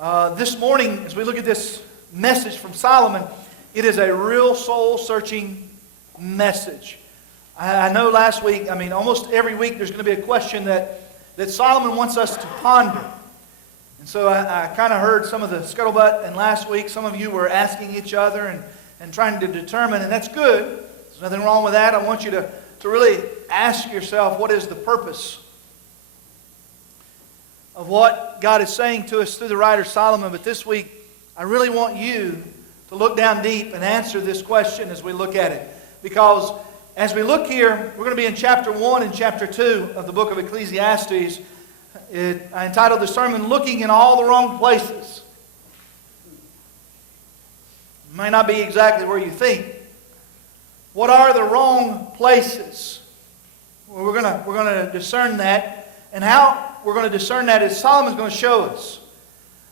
This morning, as we look at this message from Solomon, it is a real soul-searching message. I know last week, almost every week there's going to be a question that Solomon wants us to ponder. And so I kind of heard some of the scuttlebutt, and last week some of you were asking each other and trying to determine, and that's good. There's nothing wrong with that. I want you to really ask yourself, what is the purpose of what God is saying to us through the writer Solomon? But this week, I really want you to look down deep and answer this question as we look at it. Because as we look here, we're going to be in chapter 1 and chapter 2 of the book of Ecclesiastes. I entitled the sermon, Looking in All the Wrong Places. It may not be exactly where you think. What are the wrong places? Well, we're going to discern that. And how we're going to discern that is Solomon's going to show us.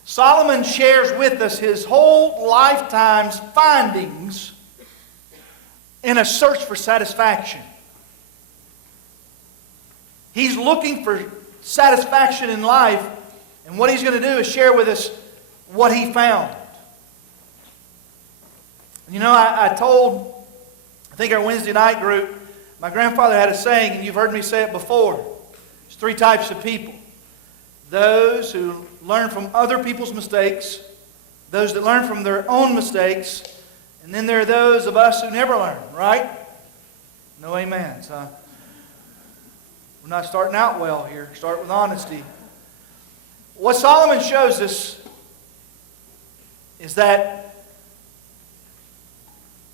Solomon shares with us his whole lifetime's findings in a search for satisfaction. He's looking for satisfaction in life, and what he's going to do is share with us what he found. You know, I think our Wednesday night group, my grandfather had a saying, and you've heard me say it before. There's three types of people. Those who learn from other people's mistakes, those that learn from their own mistakes, and then there are those of us who never learn, right? No amens, huh? We're not starting out well here. Start with honesty. What Solomon shows us is that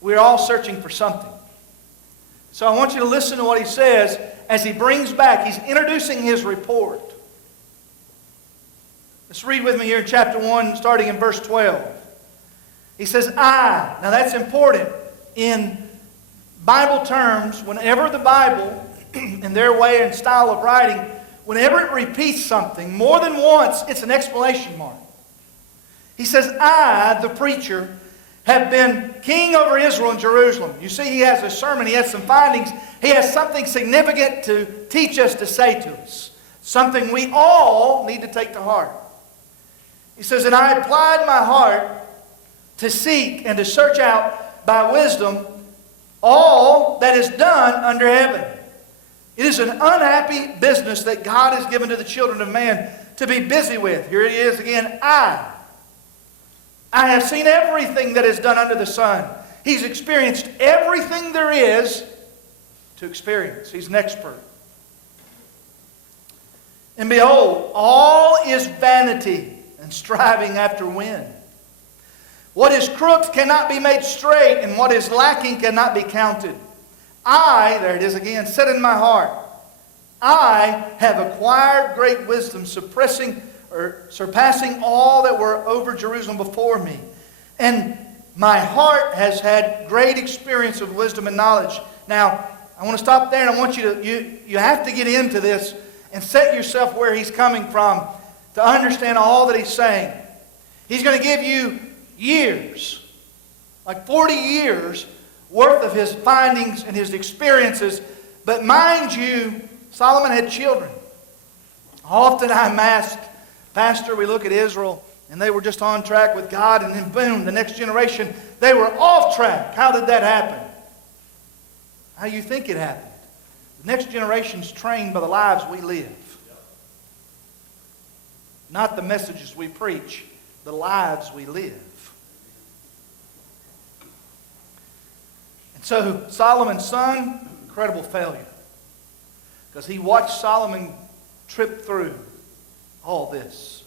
we're all searching for something. So I want you to listen to what he says as he brings back. He's introducing his report. Let's read with me here in chapter 1, starting in verse 12. He says, I. Now that's important. In Bible terms, whenever the Bible, in their way and style of writing, whenever it repeats something more than once, it's an exclamation mark. He says, I, the preacher, have been king over Israel and Jerusalem. You see, he has a sermon, he has some findings, he has something significant to teach us, to say to us. Something we all need to take to heart. He says, and I applied my heart to seek and to search out by wisdom all that is done under heaven. It is an unhappy business that God has given to the children of man to be busy with. Here it is again, I have seen everything that is done under the sun. He's experienced everything there is to experience. He's an expert. And behold, all is vanity and striving after wind. What is crooked cannot be made straight, and what is lacking cannot be counted. I, there it is again, said in my heart, I have acquired great wisdom, surpassing all that were over Jerusalem before me. And my heart has had great experience of wisdom and knowledge. Now, I want to stop there, and I want you have to get into this and set yourself where he's coming from to understand all that he's saying. He's going to give you years, like 40 years worth of his findings and his experiences. But mind you, Solomon had children. Often I'm asked, Pastor, we look at Israel and they were just on track with God, and then boom, the next generation, they were off track. How did that happen? How do you think it happened? The next generation's trained by the lives we live. Not the messages we preach, the lives we live. And so Solomon's son, incredible failure. Because he watched Solomon trip through all this.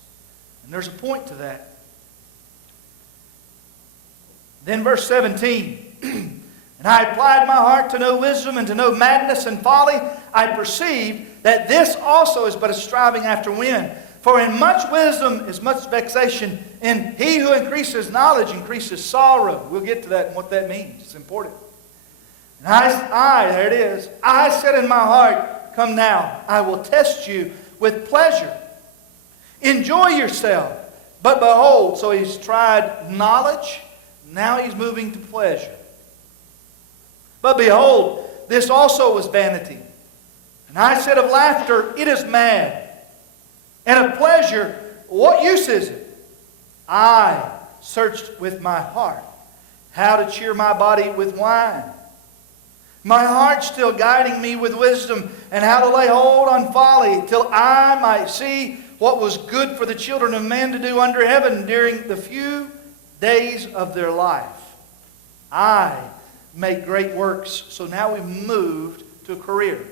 And there's a point to that. Then verse 17. And I applied my heart to know wisdom and to know madness and folly. I perceived that this also is but a striving after wind. For in much wisdom is much vexation, and he who increases knowledge increases sorrow. We'll get to that and what that means. It's important. And there it is. I said in my heart, come now, I will test you with pleasure. Enjoy yourself. But behold, so he's tried knowledge, now he's moving to pleasure. But behold, this also was vanity. And I said of laughter, it is mad. And of pleasure, what use is it? I searched with my heart how to cheer my body with wine. My heart still guiding me with wisdom, and how to lay hold on folly, till I might see what was good for the children of men to do under heaven during the few days of their life. I made great works. So now we've moved to a career.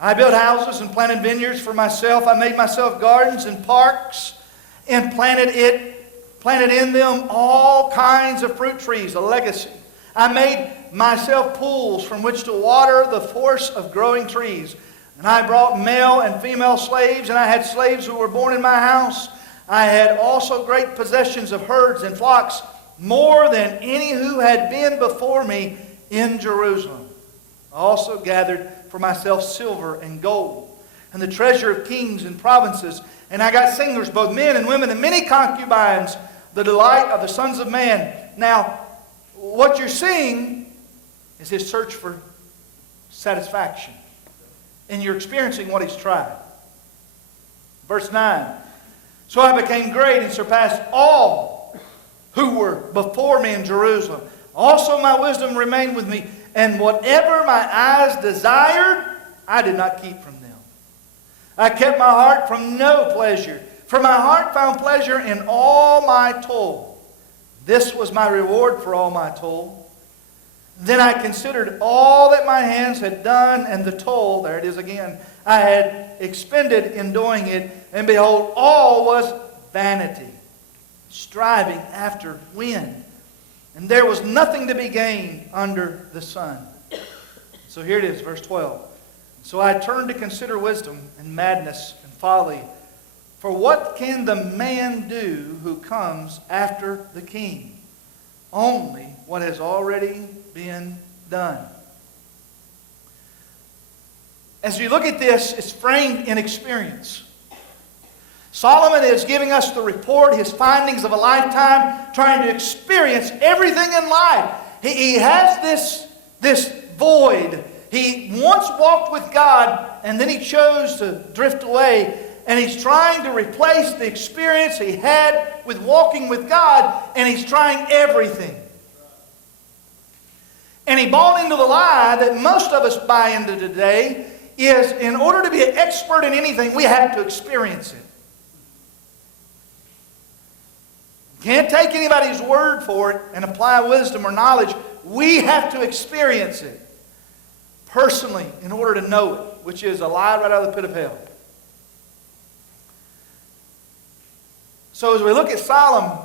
I built houses and planted vineyards for myself. I made myself gardens and parks and planted in them all kinds of fruit trees, a legacy. I made myself pools from which to water the force of growing trees. And I brought male and female slaves, and I had slaves who were born in my house. I had also great possessions of herds and flocks, more than any who had been before me in Jerusalem. I also gathered for myself silver and gold, and the treasure of kings and provinces. And I got singers, both men and women, and many concubines, the delight of the sons of man. Now, what you're seeing is his search for satisfaction. And you're experiencing what he's tried. Verse 9. So I became great and surpassed all who were before me in Jerusalem. Also my wisdom remained with me, and whatever my eyes desired, I did not keep from them. I kept my heart from no pleasure, for my heart found pleasure in all my toil. This was my reward for all my toil. Then I considered all that my hands had done, and the toil, there it is again, I had expended in doing it, and behold, all was vanity, striving after wind. And there was nothing to be gained under the sun. So here it is, verse 12. So I turned to consider wisdom and madness and folly. For what can the man do who comes after the king? Only what has already been done. As you look at this, it's framed in experience. Solomon is giving us the report, his findings of a lifetime, trying to experience everything in life. He has this void. He once walked with God, and then he chose to drift away. And he's trying to replace the experience he had with walking with God, and he's trying everything. And he bought into the lie that most of us buy into today, is in order to be an expert in anything, we have to experience it. Can't take anybody's word for it and apply wisdom or knowledge. We have to experience it personally in order to know it, which is a lie right out of the pit of hell. So as we look at Solomon,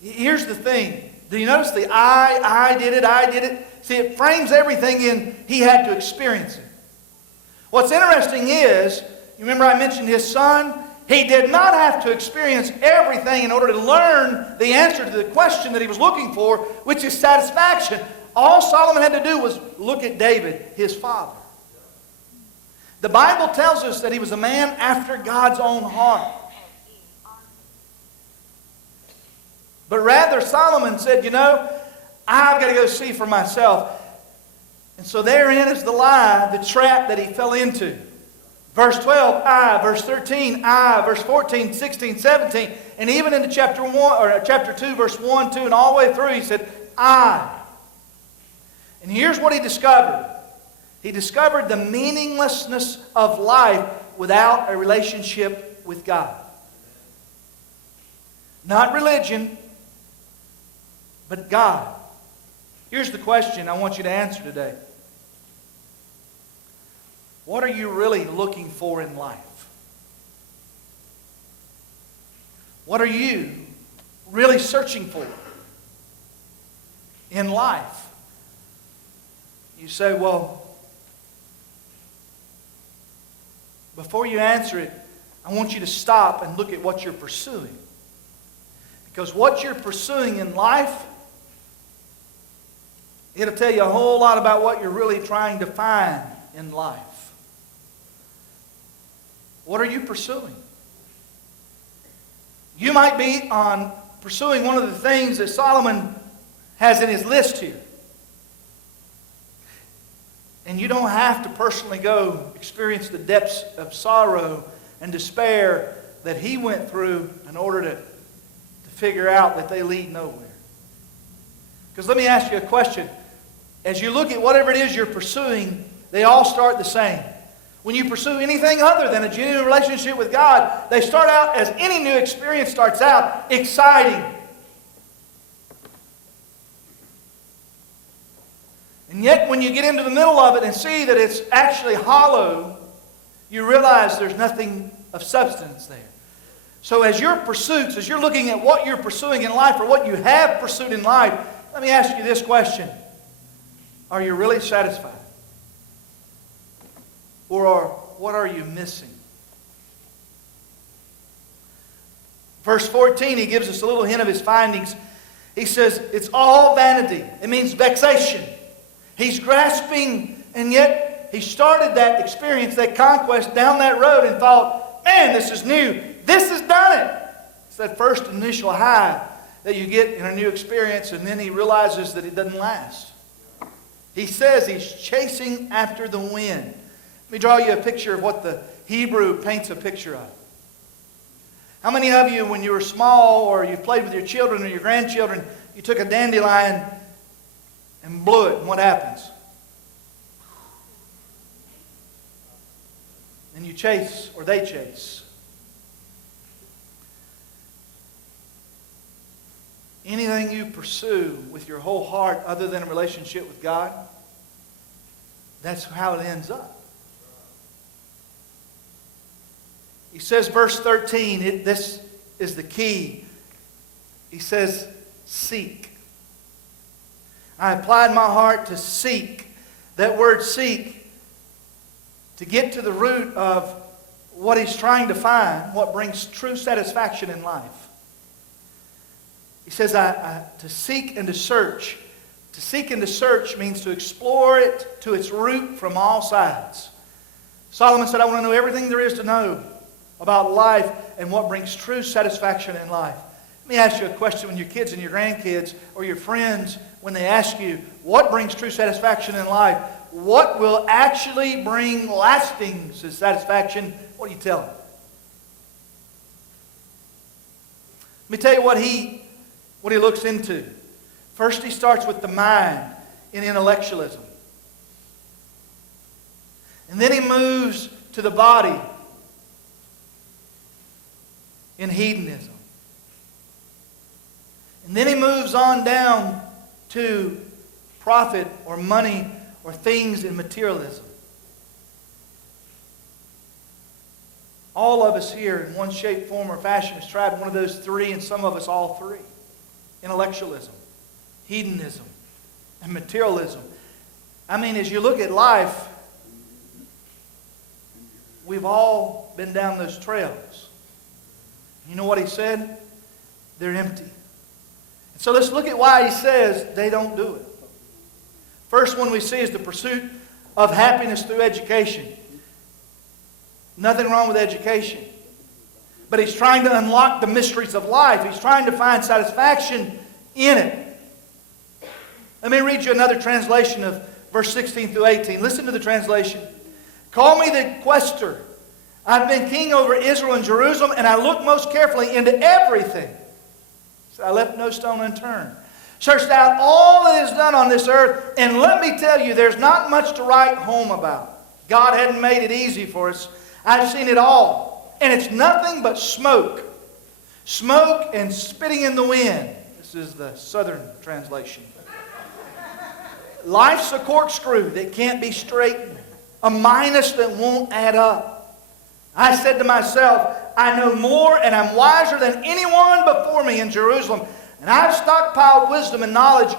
here's the thing. Do you notice the I did it? See, it frames everything in he had to experience it. What's interesting is, you remember I mentioned his son? He did not have to experience everything in order to learn the answer to the question that he was looking for, which is satisfaction. All Solomon had to do was look at David, his father. The Bible tells us that he was a man after God's own heart. But rather, Solomon said, I've got to go see for myself. And so therein is the lie, the trap that he fell into. Verse 12, I. Verse 13, I. Verse 14, 16, 17. And even into chapter 2, verse 1, 2, and all the way through, he said, I. And here's what he discovered. He discovered the meaninglessness of life without a relationship with God. Not religion, but God. Here's the question I want you to answer today. What are you really looking for in life? What are you really searching for in life? You say, well, before you answer it, I want you to stop and look at what you're pursuing. Because what you're pursuing in life, it'll tell you a whole lot about what you're really trying to find in life. What are you pursuing? You might be pursuing one of the things that Solomon has in his list here. And you don't have to personally go experience the depths of sorrow and despair that he went through in order to figure out that they lead nowhere. Because let me ask you a question. As you look at whatever it is you're pursuing, they all start the same. When you pursue anything other than a genuine relationship with God, they start out, as any new experience starts out, exciting. And yet when you get into the middle of it and see that it's actually hollow, you realize there's nothing of substance there. So as your pursuits, as you're looking at what you're pursuing in life or what you have pursued in life, let me ask you this question. Are you really satisfied? Or what are you missing? Verse 14, he gives us a little hint of his findings. He says, it's all vanity. It means vexation. He's grasping, and yet he started that experience, that conquest down that road and thought, man, this is new. This has done it. It's that first initial high that you get in a new experience, and then he realizes that it doesn't last. He says he's chasing after the wind. Let me draw you a picture of what the Hebrew paints a picture of. How many of you, when you were small or you played with your children or your grandchildren, you took a dandelion and blew it, and what happens? And you chase, or they chase. Anything you pursue with your whole heart other than a relationship with God, that's how it ends up. He says, verse 13, this is the key. He says, seek. I applied my heart to seek. That word seek, to get to the root of what he's trying to find, what brings true satisfaction in life. He says, to seek and to search. To seek and to search means to explore it to its root from all sides. Solomon said, I want to know everything there is to know about life and what brings true satisfaction in life. Let me ask you a question. When your kids and your grandkids or your friends, when they ask you, what brings true satisfaction in life? What will actually bring lasting satisfaction? What do you tell them? Let me tell you what he looks into. First, he starts with the mind in intellectualism. And then he moves to the body in hedonism. And then he moves on down to profit or money or things in materialism. All of us here in one shape, form, or fashion has tried one of those three, and some of us all three. Intellectualism, hedonism, and materialism. I mean, as you look at life, we've all been down those trails. You know what he said? They're empty. So let's look at why he says they don't do it. First one we see is the pursuit of happiness through education. Nothing wrong with education. But he's trying to unlock the mysteries of life. He's trying to find satisfaction in it. Let me read you another translation of verse 16 through 18. Listen to the translation. Call me the quester. I've been king over Israel and Jerusalem, and I looked most carefully into everything. So I left no stone unturned. Searched out all that is done on this earth, and let me tell you, there's not much to write home about. God hadn't made it easy for us. I've seen it all, and it's nothing but smoke. Smoke and spitting in the wind. This is the Southern translation. Life's a corkscrew that can't be straightened. A minus that won't add up. I said to myself, I know more and I'm wiser than anyone before me in Jerusalem. And I've stockpiled wisdom and knowledge.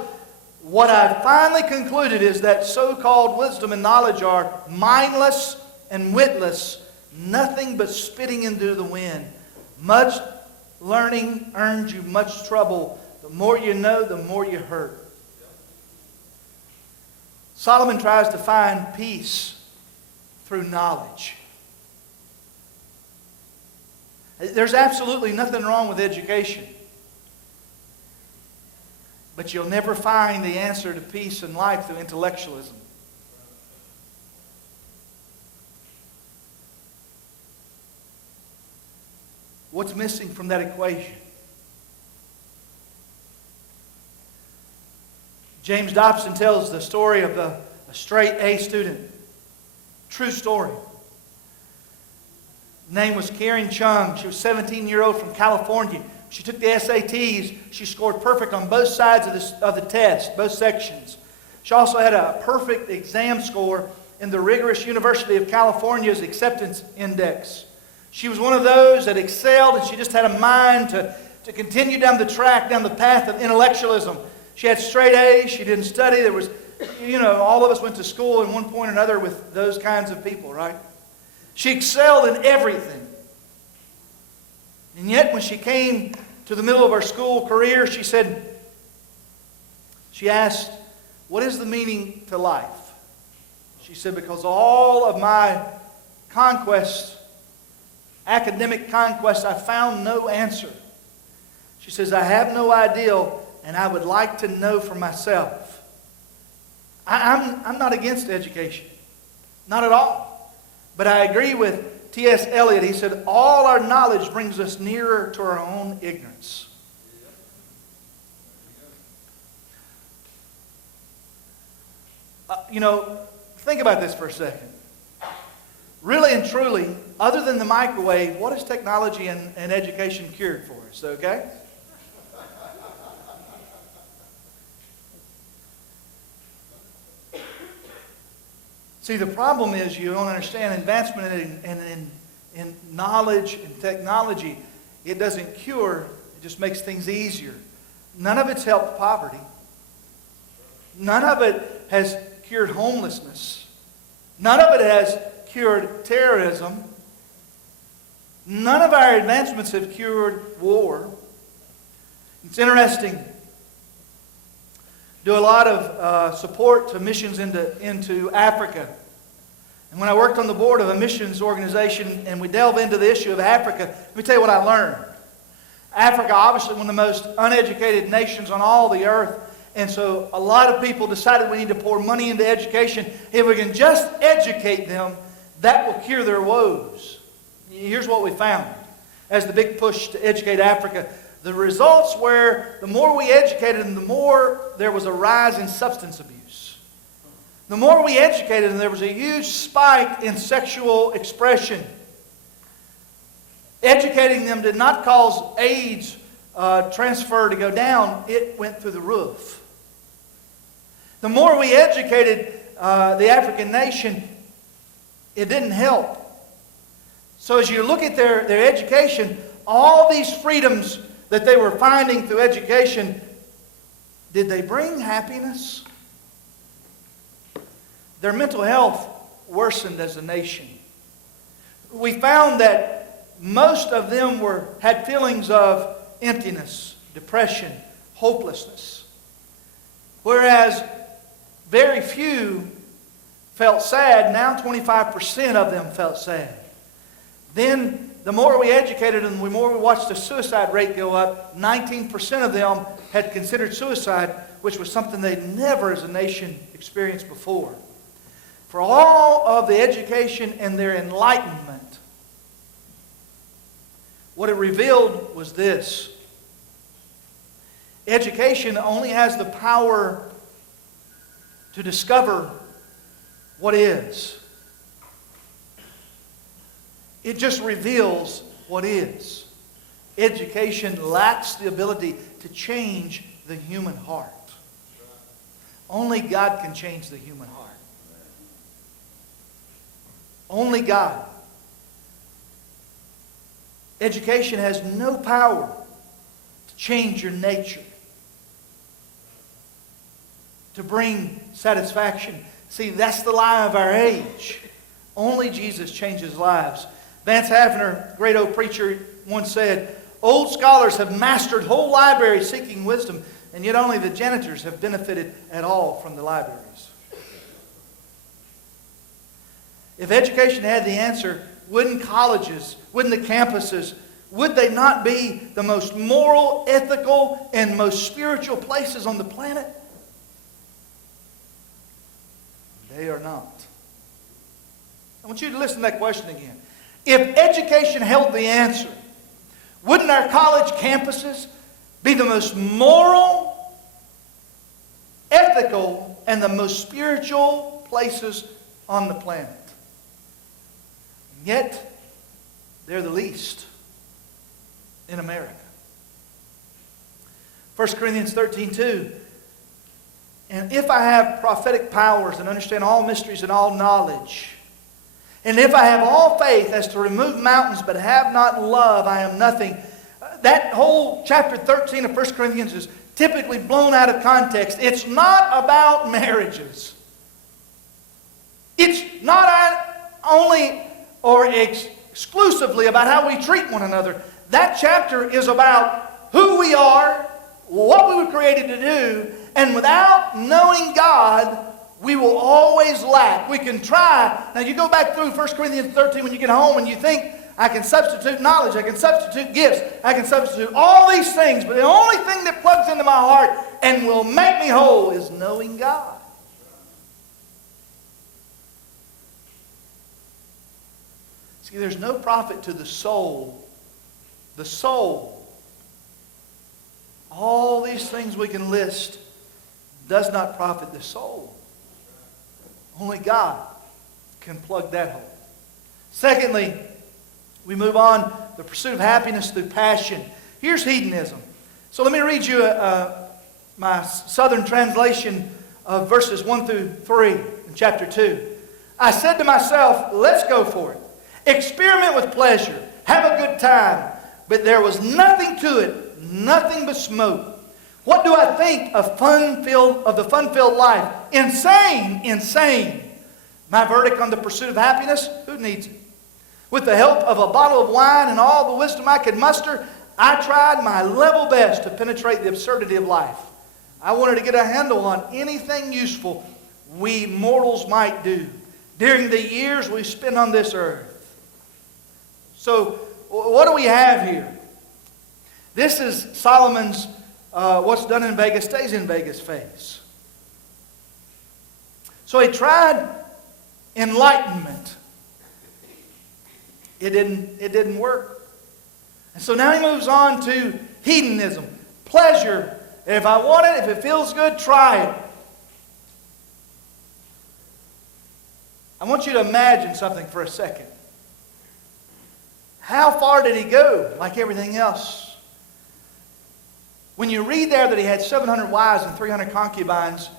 What I've finally concluded is that so-called wisdom and knowledge are mindless and witless, nothing but spitting into the wind. Much learning earns you much trouble. The more you know, the more you hurt. Solomon tries to find peace through knowledge. There's absolutely nothing wrong with education. But you'll never find the answer to peace in life through intellectualism. What's missing from that equation? James Dobson tells the story of a straight A student. True story. Name was Karen Chung. She was a 17-year-old from California. She took the SATs. She scored perfect on both sides of the test, both sections. She also had a perfect exam score in the rigorous University of California's acceptance index. She was one of those that excelled, and she just had a mind to continue down the path of intellectualism. She had straight A's. She didn't study. There was, all of us went to school at one point or another with those kinds of people, right? She excelled in everything. And yet when she came to the middle of her school career, she asked, what is the meaning to life? She said, because all of my conquests, academic conquests, I found no answer. She says, I have no ideal, and I would like to know for myself. I'm not against education. Not at all. But I agree with T.S. Eliot. He said, all our knowledge brings us nearer to our own ignorance. Think about this for a second. Really and truly, other than the microwave, what has technology and education cured for us, okay? See, the problem is you don't understand advancement in knowledge and technology. It doesn't cure, it just makes things easier. None of it's helped poverty. None of it has cured homelessness. None of it has cured terrorism. None of our advancements have cured war. It's interesting. Do a lot of support to missions into Africa. And when I worked on the board of a missions organization and we delve into the issue of Africa, let me tell you what I learned. Africa, obviously one of the most uneducated nations on all the earth. And so a lot of people decided we need to pour money into education. If we can just educate them, that will cure their woes. Here's what we found as the big push to educate Africa. The results were the more we educated them, the more there was a rise in substance abuse. The more we educated them, there was a huge spike in sexual expression. Educating them did not cause AIDS transfer to go down. It went through the roof. The more we educated the African nation, it didn't help. So as you look at their education, all these freedoms that they were finding through education, did they bring happiness? Their mental health worsened as a nation. We found that most of them had feelings of emptiness, depression, hopelessness. Whereas very few felt sad. Now 25% of them felt sad. Then the more we educated them, the more we watched the suicide rate go up. 19% of them had considered suicide, which was something they'd never as a nation experienced before. For all of the education and their enlightenment, what it revealed was this. Education only has the power to discover what is. It just reveals what is. Education lacks the ability to change the human heart. Only God can change the human heart. Only God. Education has no power to change your nature, to bring satisfaction. See, that's the lie of our age. Only Jesus changes lives. Vance Havner, great old preacher, once said, old scholars have mastered whole libraries seeking wisdom, and yet only the janitors have benefited at all from the libraries. If education had the answer, wouldn't colleges, wouldn't the campuses, would they not be the most moral, ethical, and most spiritual places on the planet? They are not. I want you to listen to that question again. If education held the answer, Wouldn't our college campuses be the most moral, ethical, and the most spiritual places on the planet? Yet, they're the least in America. 1 Corinthians 13:2. And if I have prophetic powers and understand all mysteries and all knowledge, and if I have all faith as to remove mountains but have not love, I am nothing. That whole chapter 13 of 1 Corinthians is typically blown out of context. It's not about marriages. It's not only or exclusively about how we treat one another. That chapter is about who we are, what we were created to do, and without knowing God, we will always lack. We can try. Now you go back through 1 Corinthians 13 when you get home and you think, I can substitute knowledge, I can substitute gifts, I can substitute all these things, but the only thing that plugs into my heart and will make me whole is knowing God. See, there's no profit to the soul. The soul. All these things we can list does not profit the soul. Only God can plug that hole. Secondly, we move on, the pursuit of happiness through passion. Here's hedonism. So let me read you my Southern translation of verses 1 through 3 in chapter 2. I said to myself, let's go for it. Experiment with pleasure. Have a good time. But there was nothing to it, nothing but smoke. What do I think of the fun-filled life? Insane, insane. My verdict on the pursuit of happiness? Who needs it? With the help of a bottle of wine and all the wisdom I could muster, I tried my level best to penetrate the absurdity of life. I wanted to get a handle on anything useful we mortals might do during the years we spend on this earth. So, what do we have here? This is Solomon's what's done in Vegas stays in Vegas phase. So he tried enlightenment. It didn't work. And so now he moves on to hedonism. Pleasure. If I want it, if it feels good, try it. I want you to imagine something for a second. How far did he go, like everything else? When you read there that he had 700 wives and 300 concubines,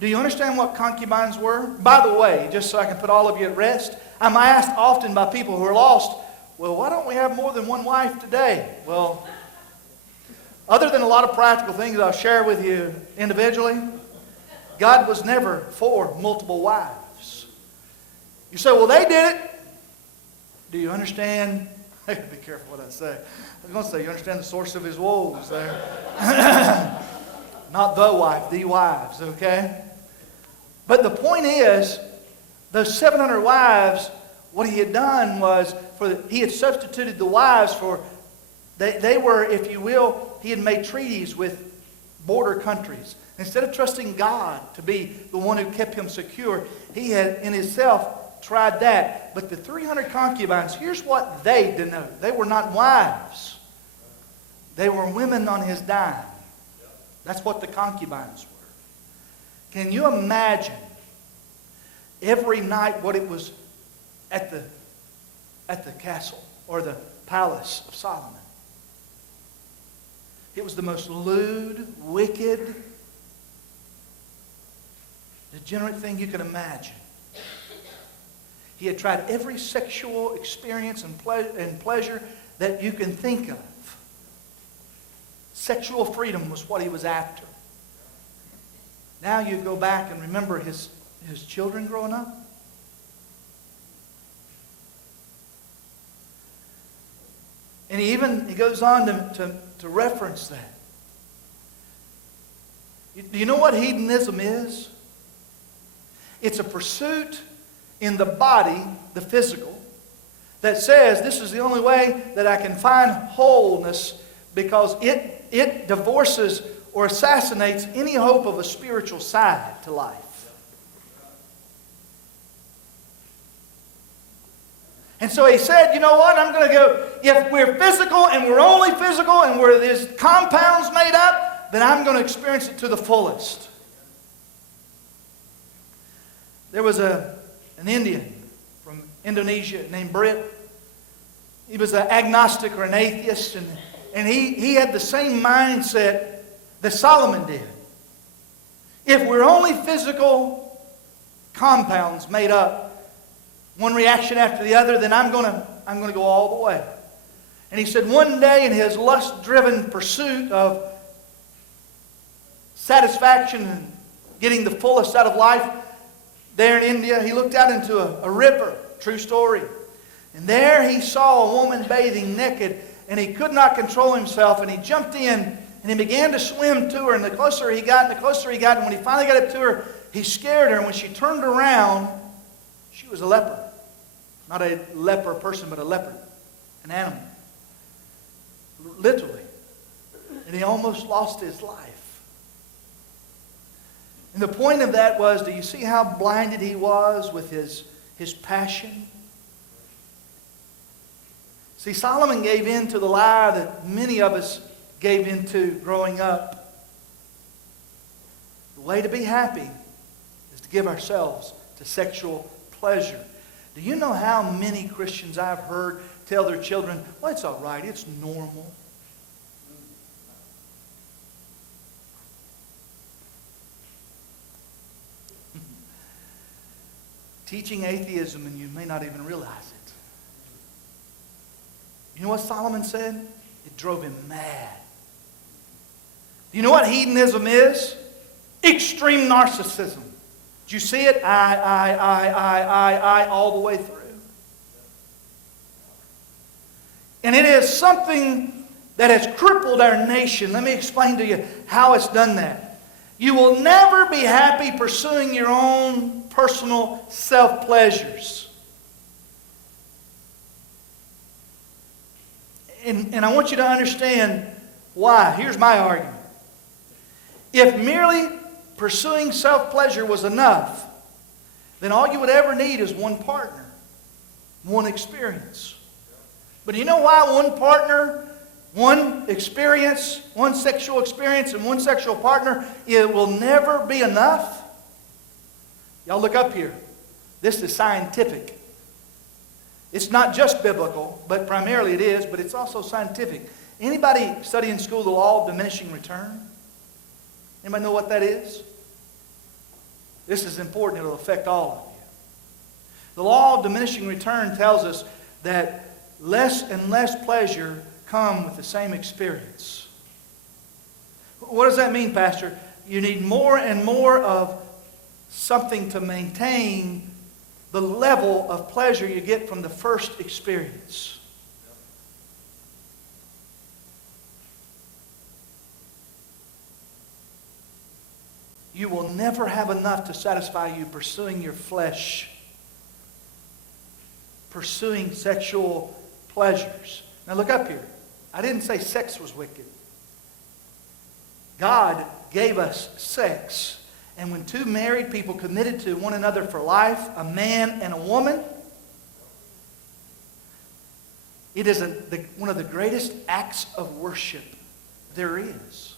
do you understand what concubines were? By the way, just so I can put all of you at rest, I'm asked often by people who are lost, well, why don't we have more than one wife today? Well, other than a lot of practical things I'll share with you individually, God was never for multiple wives. You say, well, they did it. Do you understand? I gotta be careful what I say. I was going to say, you understand the source of his woes there. Not the wife, the wives, okay? But the point is, those 700 wives, what he had done was, he had substituted the wives for, they were, if you will, he had made treaties with border countries. Instead of trusting God to be the one who kept him secure, he had in himself tried that. But the 300 concubines, here's what they denote. They were not wives. They were women on his dime. That's what the concubines were. Can you imagine every night what it was at the castle or the palace of Solomon? It was the most lewd, wicked, degenerate thing you can imagine. He had tried every sexual experience and pleasure that you can think of. Sexual freedom was what he was after. Now you go back and remember his children growing up. And he goes on to reference that. Do you know what hedonism is? It's a pursuit in the body, the physical, that says this is the only way that I can find wholeness, because it divorces or assassinates any hope of a spiritual side to life. And so he said, you know what, I'm going to go, if we're physical and we're only physical and we're these compounds made up, then I'm going to experience it to the fullest. There was an Indian from Indonesia named Britt. He was an agnostic or an atheist, and he had the same mindset that Solomon did. If we're only physical compounds made up, one reaction after the other, then I'm going to go all the way. And he said one day in his lust-driven pursuit of satisfaction and getting the fullest out of life, there in India, he looked out into a river. True story. And there he saw a woman bathing naked, and he could not control himself, and he jumped in, and he began to swim to her, and the closer he got, and when he finally got up to her, he scared her, and when she turned around, she was a leper. Not a leper person, but a leopard, an animal. Literally. And he almost lost his life. And the point of that was, do you see how blinded he was with his passion? See, Solomon gave in to the lie that many of us gave into growing up. The way to be happy is to give ourselves to sexual pleasure. Do you know how many Christians I've heard tell their children, well, it's all right, it's normal. Teaching atheism, and you may not even realize it. You know what Solomon said? It drove him mad. Do you know what hedonism is? Extreme narcissism. Did you see it? I, all the way through. And it is something that has crippled our nation. Let me explain to you how it's done that. You will never be happy pursuing your own personal self-pleasures. And I want you to understand why. Here's my argument. If merely pursuing self-pleasure was enough, then all you would ever need is one partner, one experience. But you know why one partner, one experience, one sexual experience, and one sexual partner, it will never be enough? Y'all look up here. This is scientific. It's not just biblical, but primarily it is, but it's also scientific. Anybody study in school the law of diminishing return? Anybody know what that is? This is important. It will affect all of you. The law of diminishing return tells us that less and less pleasure come with the same experience. What does that mean, Pastor? You need more and more of something to maintain the level of pleasure you get from the first experience. You will never have enough to satisfy you pursuing your flesh, pursuing sexual pleasures. Now look up here. I didn't say sex was wicked. God gave us sex. And when two married people committed to one another for life, a man and a woman, it is one of the greatest acts of worship there is.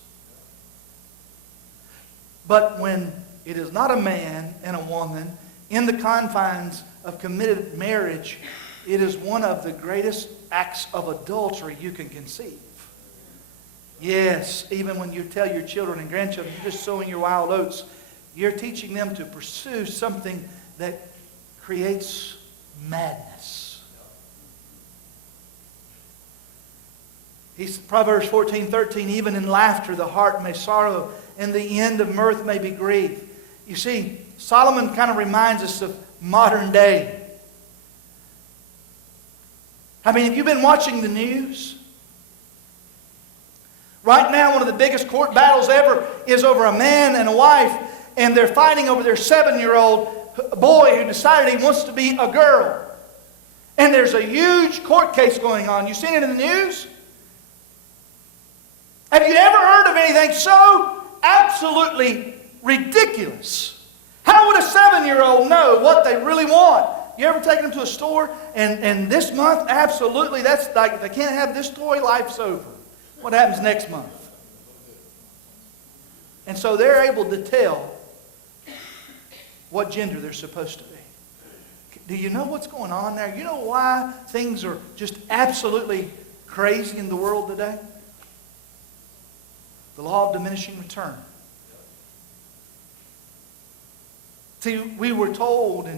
But when it is not a man and a woman in the confines of committed marriage, it is one of the greatest acts of adultery you can conceive. Yes, even when you tell your children and grandchildren, you're just sowing your wild oats, you're teaching them to pursue something that creates madness. Proverbs 14:13, even in laughter the heart may sorrow, and the end of mirth may be grief. You see, Solomon kind of reminds us of modern day. I mean, have you been watching the news? Right now, one of the biggest court battles ever is over a man and a wife, and they're fighting over their 7-year-old boy who decided he wants to be a girl. And there's a huge court case going on. You seen it in the news? Have you ever heard of anything so absolutely ridiculous? How would a 7-year-old know what they really want? You ever taken them to a store and this month, absolutely, that's like, they can't have this toy, life's over. What happens next month? And so they're able to tell what gender they're supposed to be. Do you know what's going on there? You know why things are just absolutely crazy in the world today? The law of diminishing return. See, we were told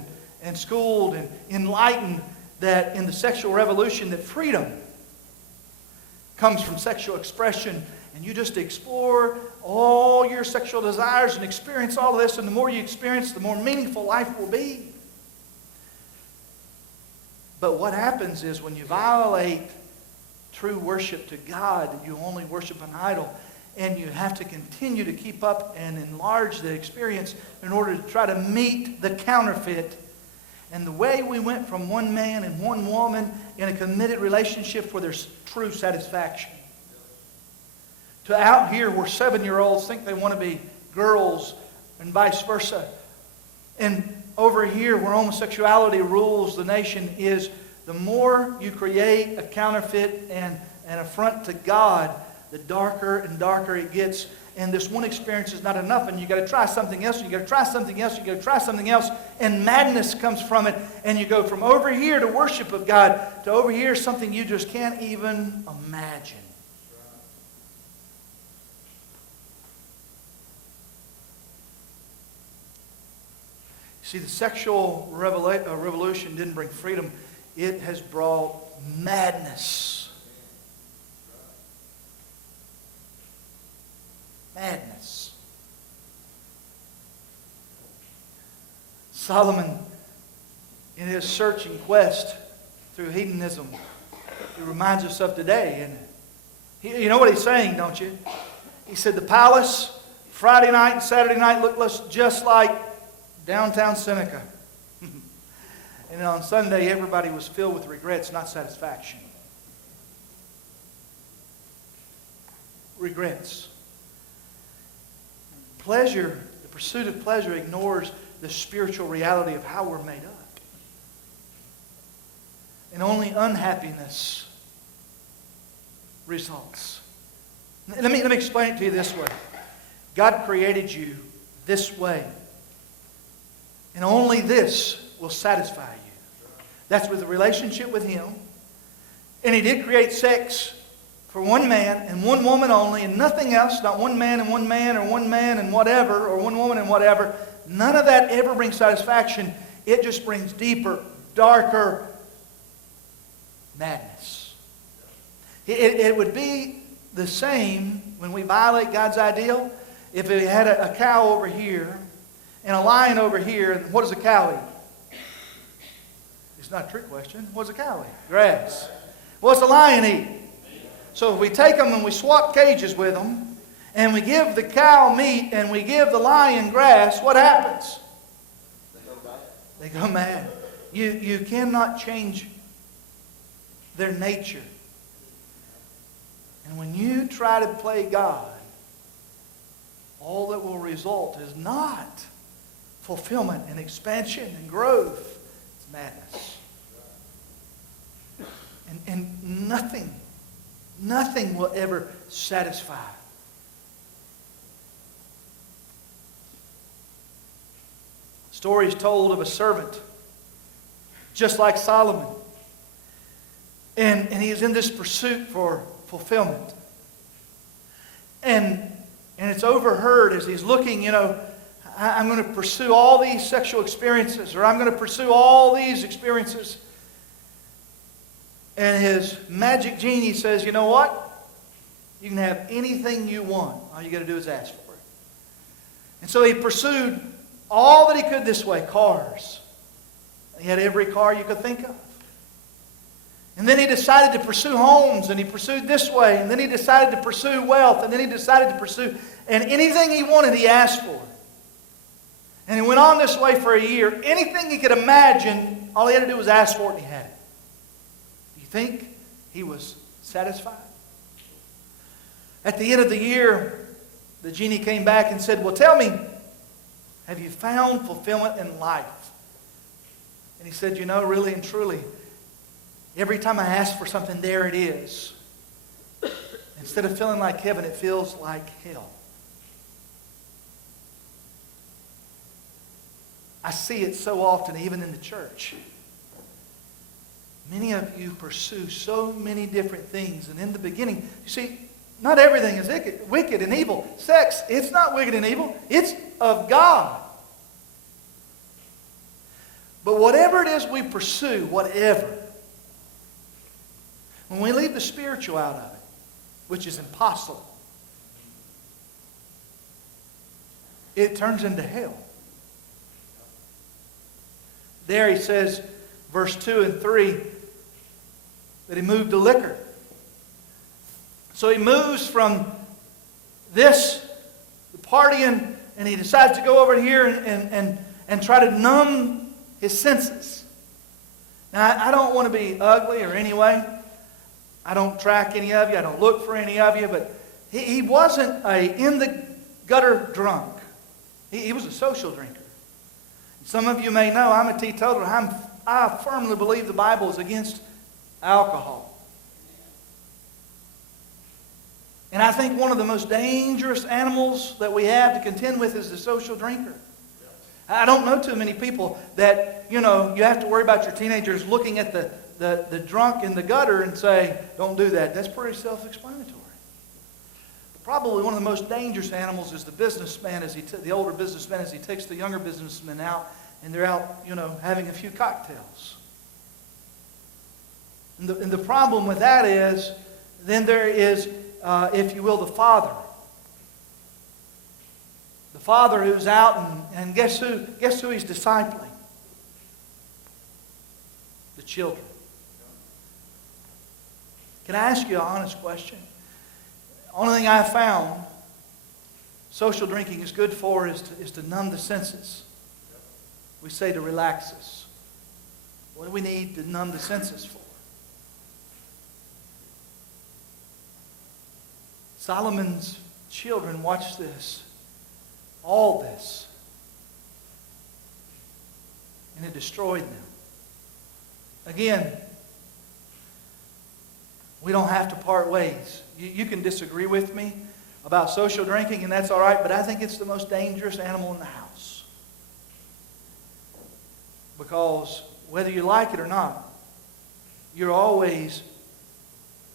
and schooled and enlightened that in the sexual revolution that freedom comes from sexual expression, and you just explore all your sexual desires and experience all of this, and the more you experience, the more meaningful life will be. But what happens is when you violate true worship to God, you only worship an idol, and you have to continue to keep up and enlarge the experience in order to try to meet the counterfeit. And the way we went from one man and one woman in a committed relationship where there's true satisfaction, to out here where 7-year-olds think they want to be girls and vice versa. And over here where homosexuality rules the nation is the more you create a counterfeit and an affront to God, the darker and darker it gets. And this one experience is not enough, and you got to try something else, and you got to try something else, you got to try something else, and madness comes from it, and you go from over here to worship of God to over here, something you just can't even imagine. See, the sexual revolution didn't bring freedom. It has brought madness. Madness. Solomon, in his searching quest through hedonism, he reminds us of today. And you know what he's saying, don't you? He said the palace, Friday night and Saturday night, looked just like downtown Seneca. And on Sunday, everybody was filled with regrets, not satisfaction. Regrets. Pleasure, the pursuit of pleasure ignores the spiritual reality of how we're made up. And only unhappiness results. Let me explain it to you this way. God created you this way. And only this will satisfy you. That's with a relationship with Him. And He did create sex for one man and one woman only, and nothing else, not one man, or one man and whatever, or one woman and whatever. None of that ever brings satisfaction. It just brings deeper, darker madness. It would be the same when we violate God's ideal. If we had a cow over here and a lion over here, and what does a cow eat? It's not a trick question. What does a cow eat? Grass. What's a lion eat? So if we take them and we swap cages with them, and we give the cow meat and we give the lion grass, what happens? They go mad. You cannot change their nature. And when you try to play God, all that will result is not fulfillment and expansion and growth. It's madness. And nothing will ever satisfy. Story is told of a servant, just like Solomon. And he is in this pursuit for fulfillment. And it's overheard as he's looking, I'm going to pursue all these sexual experiences, or I'm going to pursue all these experiences. And his magic genie says, you know what? You can have anything you want. All you got to do is ask for it. And so he pursued all that he could this way, cars. He had every car you could think of. And then he decided to pursue homes, and he pursued this way. And then he decided to pursue wealth, and then he decided to pursue, and anything he wanted, he asked for. And he went on this way for a year. Anything he could imagine, all he had to do was ask for it, and he had it. Do you think he was satisfied? At the end of the year, the genie came back and said, well, tell me, have you found fulfillment in life? And he said, really and truly, every time I ask for something, there it is. Instead of feeling like heaven, it feels like hell. I see it so often, even in the church. Many of you pursue so many different things. And in the beginning, you see, not everything is wicked and evil. Sex, it's not wicked and evil. It's of God. But whatever it is we pursue, whatever, when we leave the spiritual out of it, which is impossible, it turns into hell. There he says, verse 2 and 3, that he moved to liquor. So he moves from this, the partying, and he decides to go over here and try to numb his senses. Now, I don't want to be ugly or anyway. I don't track any of you. I don't look for any of you. But he wasn't a in-the-gutter drunk. He was a social drinker. Some of you may know I'm a teetotaler. I firmly believe the Bible is against alcohol. And I think one of the most dangerous animals that we have to contend with is the social drinker. I don't know too many people that, you have to worry about your teenagers looking at the drunk in the gutter and say, don't do that. That's pretty self-explanatory. Probably one of the most dangerous animals is the businessman, the older businessman, as he takes the younger businessmen out, and they're out, having a few cocktails. And the problem with that is, then there is, if you will, the father. The father who's out, and guess who he's discipling? The children. Can I ask you an honest question? The only thing I've found social drinking is good for is to numb the senses. We say to relax us. What do we need to numb the senses for? Solomon's children, watch this. All this. And it destroyed them. Again, we don't have to part ways. You can disagree with me about social drinking, and that's all right, but I think it's the most dangerous animal in the house. Because whether you like it or not,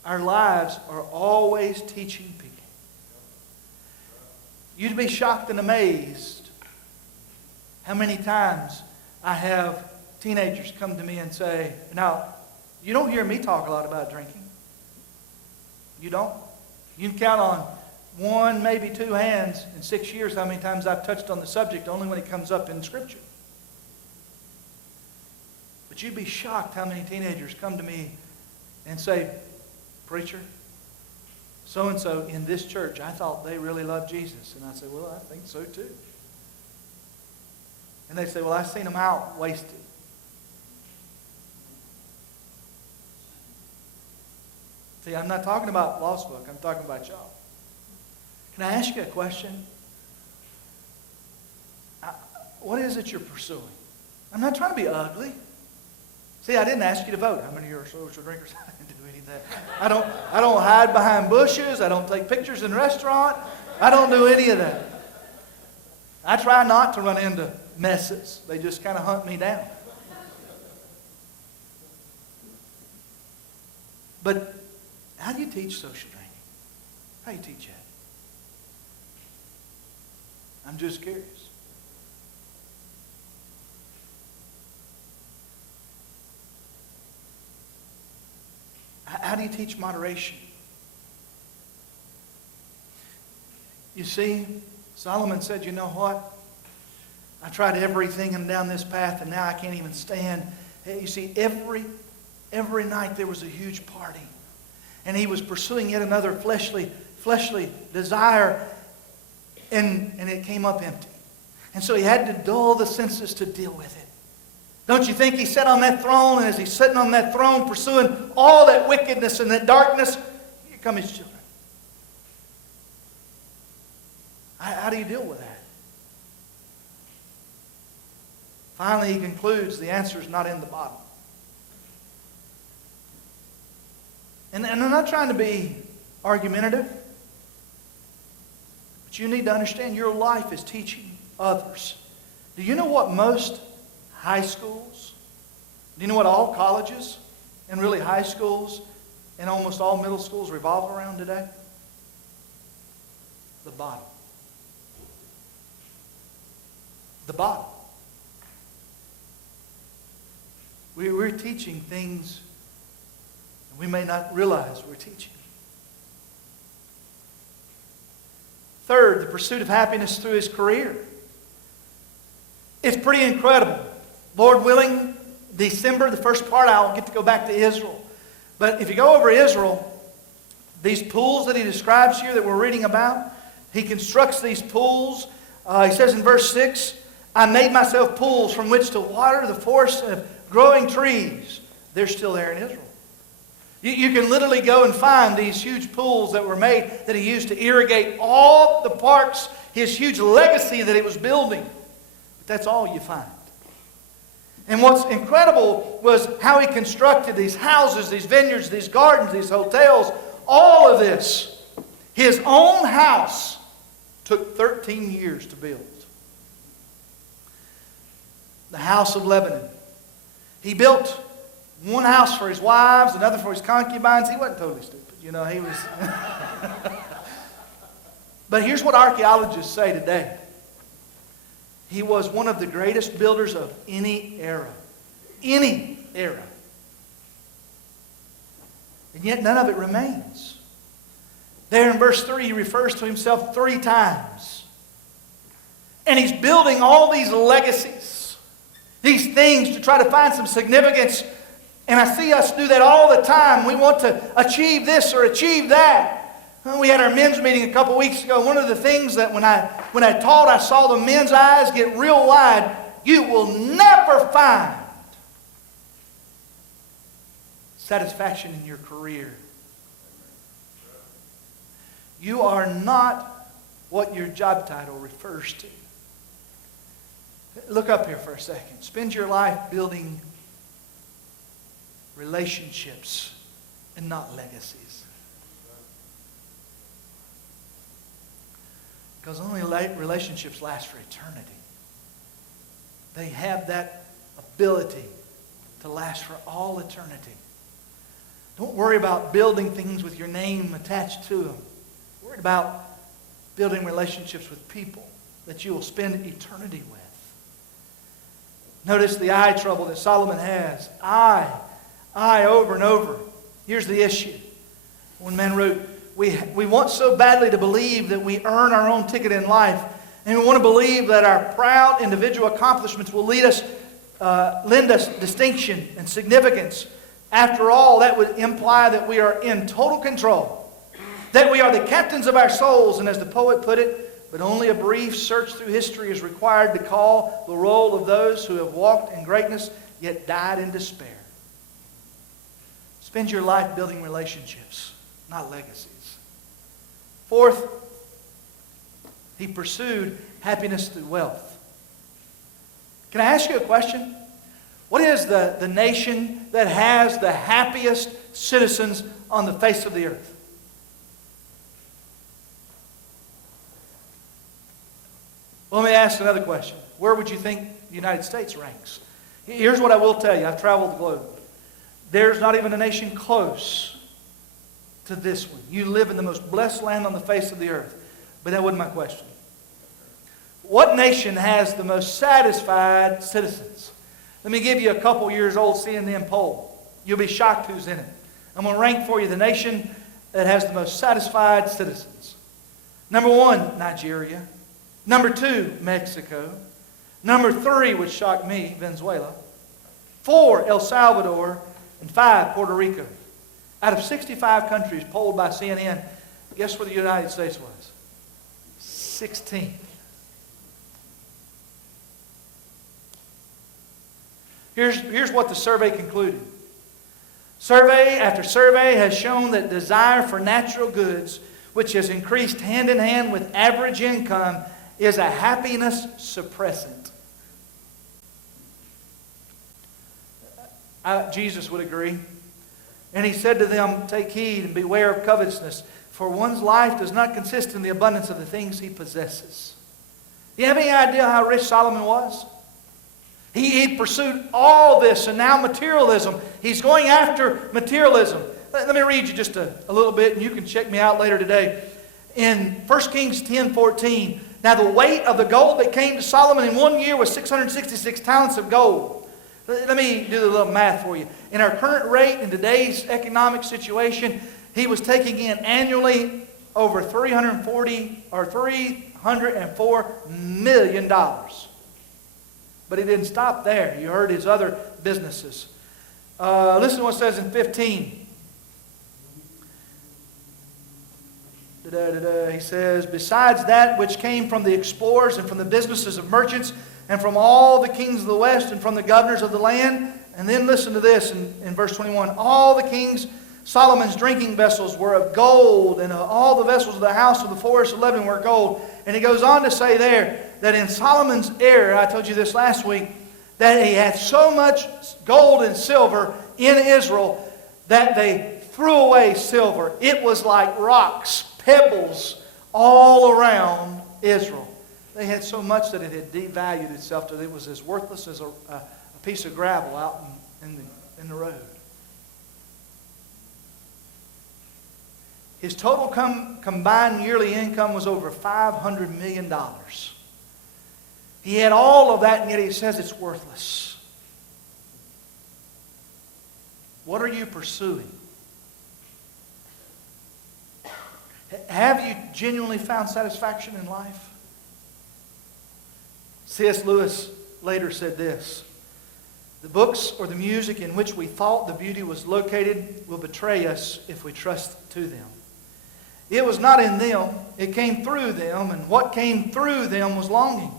our lives are always teaching people. You'd be shocked and amazed how many times I have teenagers come to me and say, now, you don't hear me talk a lot about drinking. You don't. You can count on one, maybe two hands in 6 years how many times I've touched on the subject, only when it comes up in Scripture. But you'd be shocked how many teenagers come to me and say, preacher, so-and-so in this church, I thought they really loved Jesus. And I say, well, I think so too. And they say, well, I've seen them out wasted. See, I'm not talking about Lost Book. I'm talking about y'all. Can I ask you a question? What is it you're pursuing? I'm not trying to be ugly. See, I didn't ask you to vote. How many of you are social drinkers? I didn't do any of that. I don't hide behind bushes. I don't take pictures in a restaurant. I don't do any of that. I try not to run into messes. They just kind of hunt me down. But how do you teach social drinking? How do you teach that? I'm just curious. How do you teach moderation? You see, Solomon said, you know what? I tried everything and down this path, and now I can't even stand. You see, every night there was a huge party. And he was pursuing yet another fleshly desire, and it came up empty. And so he had to dull the senses to deal with it. Don't you think he sat on that throne, and as he's sitting on that throne pursuing all that wickedness and that darkness, here come his children. How do you deal with that? Finally, he concludes the answer is not in the bottom. And I'm not trying to be argumentative, but you need to understand your life is teaching others. Do you know what most high schools, do you know what all colleges and really high schools and almost all middle schools revolve around today? The bottom. The bottom. We're teaching things we may not realize we're teaching. Third, the pursuit of happiness through his career. It's pretty incredible. Lord willing, December, the first part, I'll get to go back to Israel. But if you go over Israel, these pools that he describes here that we're reading about, he constructs these pools. He says in verse 6, I made myself pools from which to water the forests of growing trees. They're still there in Israel. You can literally go and find these huge pools that were made that he used to irrigate all the parks, his huge legacy that he was building. But that's all you find. And what's incredible was how he constructed these houses, these vineyards, these gardens, these hotels, all of this. His own house took 13 years to build. The house of Lebanon. He built one house for his wives, another for his concubines. He wasn't totally stupid. You know, he was... But here's what archaeologists say today. He was one of the greatest builders of any era. Any era. And yet none of it remains. There in verse 3, he refers to himself 3 times. And he's building all these legacies. These things to try to find some significance. And I see us do that all the time. We want to achieve this or achieve that. We had our men's meeting a couple weeks ago. One of the things that when I taught, I saw the men's eyes get real wide. You will never find satisfaction in your career. You are not what your job title refers to. Look up here for a second. Spend your life building relationships and not legacies. Because only relationships last for eternity. They have that ability to last for all eternity. Don't worry about building things with your name attached to them. Worry about building relationships with people that you will spend eternity with. Notice the eye trouble that Solomon has. Eye over and over. Here's the issue. One man wrote, we want so badly to believe that we earn our own ticket in life. And we want to believe that our proud individual accomplishments will lend us distinction and significance. After all, that would imply that we are in total control. That we are the captains of our souls. And as the poet put it, but only a brief search through history is required to call the roll of those who have walked in greatness, yet died in despair. Spend your life building relationships, not legacies. Fourth, he pursued happiness through wealth. Can I ask you a question? What is the nation that has the happiest citizens on the face of the earth? Well, let me ask another question. Where would you think the United States ranks? Here's what I will tell you. I've traveled the globe. There's not even a nation close to this one. You live in the most blessed land on the face of the earth. But that wasn't my question. What nation has the most satisfied citizens? Let me give you a couple years old CNN poll. You'll be shocked who's in it. I'm going to rank for you the nation that has the most satisfied citizens. Number 1, Nigeria. Number 2, Mexico. Number 3, which shocked me, Venezuela. 4, El Salvador. And 5, Puerto Rico. Out of 65 countries polled by CNN, guess where the United States was? 16th. Here's what the survey concluded. Survey after survey has shown that desire for natural goods, which has increased hand in hand with average income, is a happiness suppressant. Jesus would agree. And He said to them, take heed and beware of covetousness, for one's life does not consist in the abundance of the things he possesses. Do you have any idea how rich Solomon was? He pursued all this, and now materialism. He's going after materialism. Let me read you just a little bit, and you can check me out later today. In 1 Kings 10:14, now the weight of the gold that came to Solomon in 1 year was 666 talents of gold. Let me do a little math for you. In our current rate, in today's economic situation, he was taking in annually over $304 million. But he didn't stop there. You heard his other businesses. Listen to what it says in 15. He says, besides that which came from the explorers and from the businesses of merchants and from all the kings of the west and from the governors of the land. And then listen to this in verse 21. All the kings Solomon's drinking vessels were of gold, and all the vessels of the house of the forest of Lebanon were gold. And he goes on to say there that in Solomon's era, I told you this last week, that he had so much gold and silver in Israel that they threw away silver. It was like rocks, pebbles all around Israel. They had so much that it had devalued itself that it was as worthless as a piece of gravel out in the road. His total combined yearly income was over $500 million. He had all of that, and yet he says it's worthless. What are you pursuing? Have you genuinely found satisfaction in life? C.S. Lewis later said this: the books or the music in which we thought the beauty was located will betray us if we trust to them. It was not in them, it came through them, and what came through them was longing.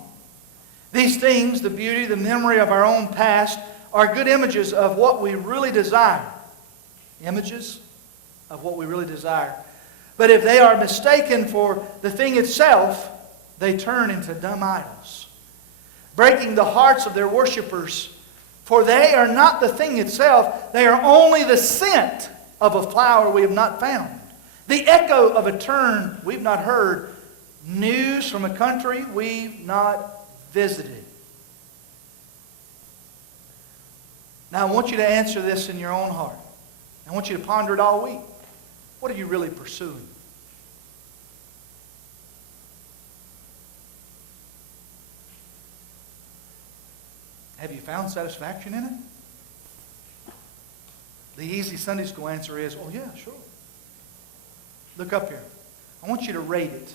These things, the beauty, the memory of our own past, are good images of what we really desire. Images of what we really desire. But if they are mistaken for the thing itself, they turn into dumb idols, breaking the hearts of their worshipers. For they are not the thing itself, they are only the scent of a flower we have not found, the echo of a turn we've not heard, news from a country we've not visited. Now I want you to answer this in your own heart. I want you to ponder it all week. What are you really pursuing? Have you found satisfaction in it? The easy Sunday school answer is, oh yeah, sure. Look up here. I want you to rate it.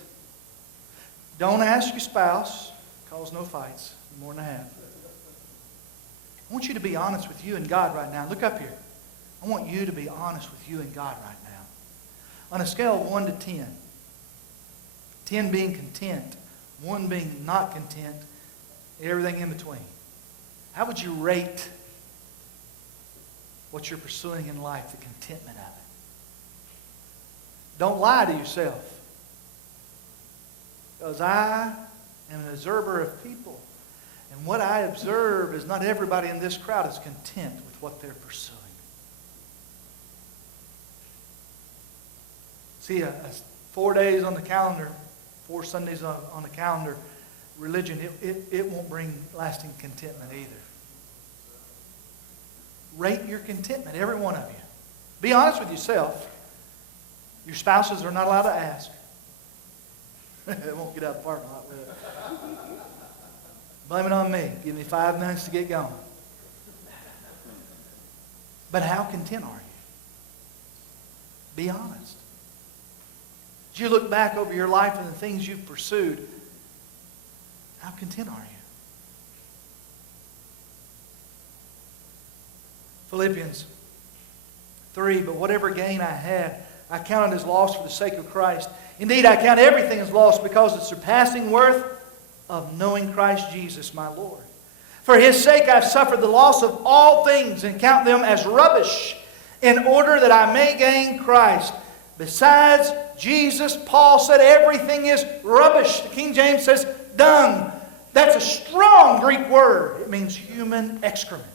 Don't ask your spouse. Cause no fights. More than a half. I want you to be honest with you and God right now. Look up here. I want you to be honest with you and God right now. On a scale of 1 to 10. 10 being content. 1 being not content. Everything in between. How would you rate what you're pursuing in life, the contentment of it? Don't lie to yourself. Because I am an observer of people. And what I observe is not everybody in this crowd is content with what they're pursuing. See, 4 days on the calendar, 4 Sundays on the calendar, religion, it won't bring lasting contentment either. Rate your contentment, every one of you. Be honest with yourself. Your spouses are not allowed to ask. It won't get out of the parking lot with it. Blame it on me. Give me 5 minutes to get going. But how content are you? Be honest. As you look back over your life and the things you've pursued, how content are you? Philippians 3, but whatever gain I had, I counted as loss for the sake of Christ. Indeed, I count everything as loss because of the surpassing worth of knowing Christ Jesus, my Lord. For His sake I've suffered the loss of all things and count them as rubbish, in order that I may gain Christ. Besides Jesus, Paul said everything is rubbish. The King James says dung. That's a strong Greek word. It means human excrement.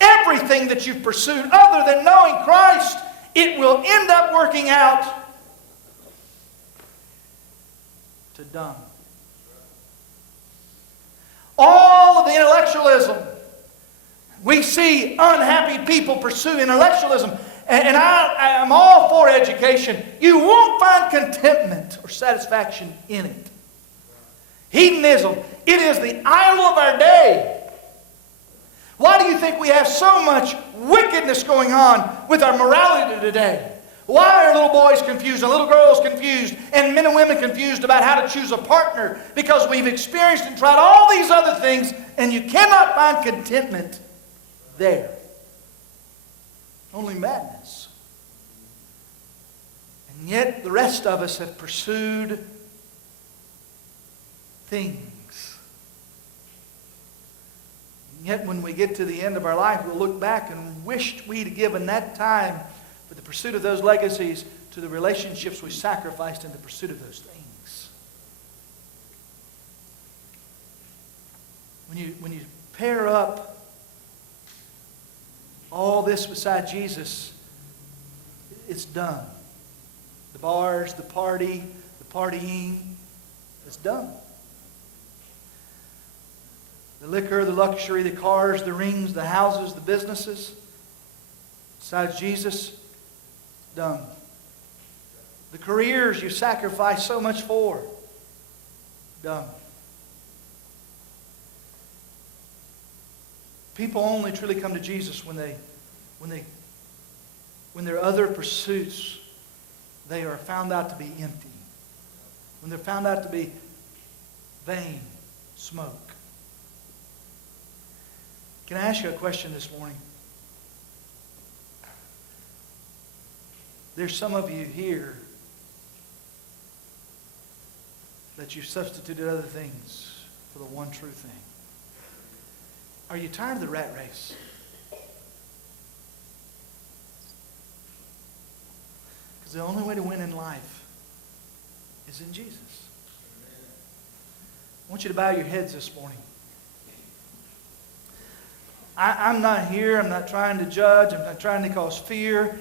everything that you've pursued other than knowing Christ, it will end up working out to dung. All of the intellectualism. We see unhappy people pursue intellectualism. And I'm all for education. You won't find contentment or satisfaction in it. Hedonism, it is the idol of our day. Why do you think we have so much wickedness going on with our morality today? Why are little boys confused and little girls confused and men and women confused about how to choose a partner? Because we've experienced and tried all these other things, and you cannot find contentment there. Only madness. And yet the rest of us have pursued things. And yet when we get to the end of our life, we'll look back and wish we'd given that time for the pursuit of those legacies to the relationships we sacrificed in the pursuit of those things. When you pair up all this beside Jesus, it's done. The bars, the party, the partying, it's done. The liquor, the luxury, the cars, the rings, the houses, the businesses, besides Jesus, done. The careers you sacrificed so much for, done. People only truly come to Jesus when their other pursuits, they are found out to be empty. When they're found out to be vain, smoke. Can I ask you a question this morning? There's some of you here that you've substituted other things for the one true thing. Are you tired of the rat race? Because the only way to win in life is in Jesus. I want you to bow your heads this morning. I'm not here. I'm not trying to judge. I'm not trying to cause fear.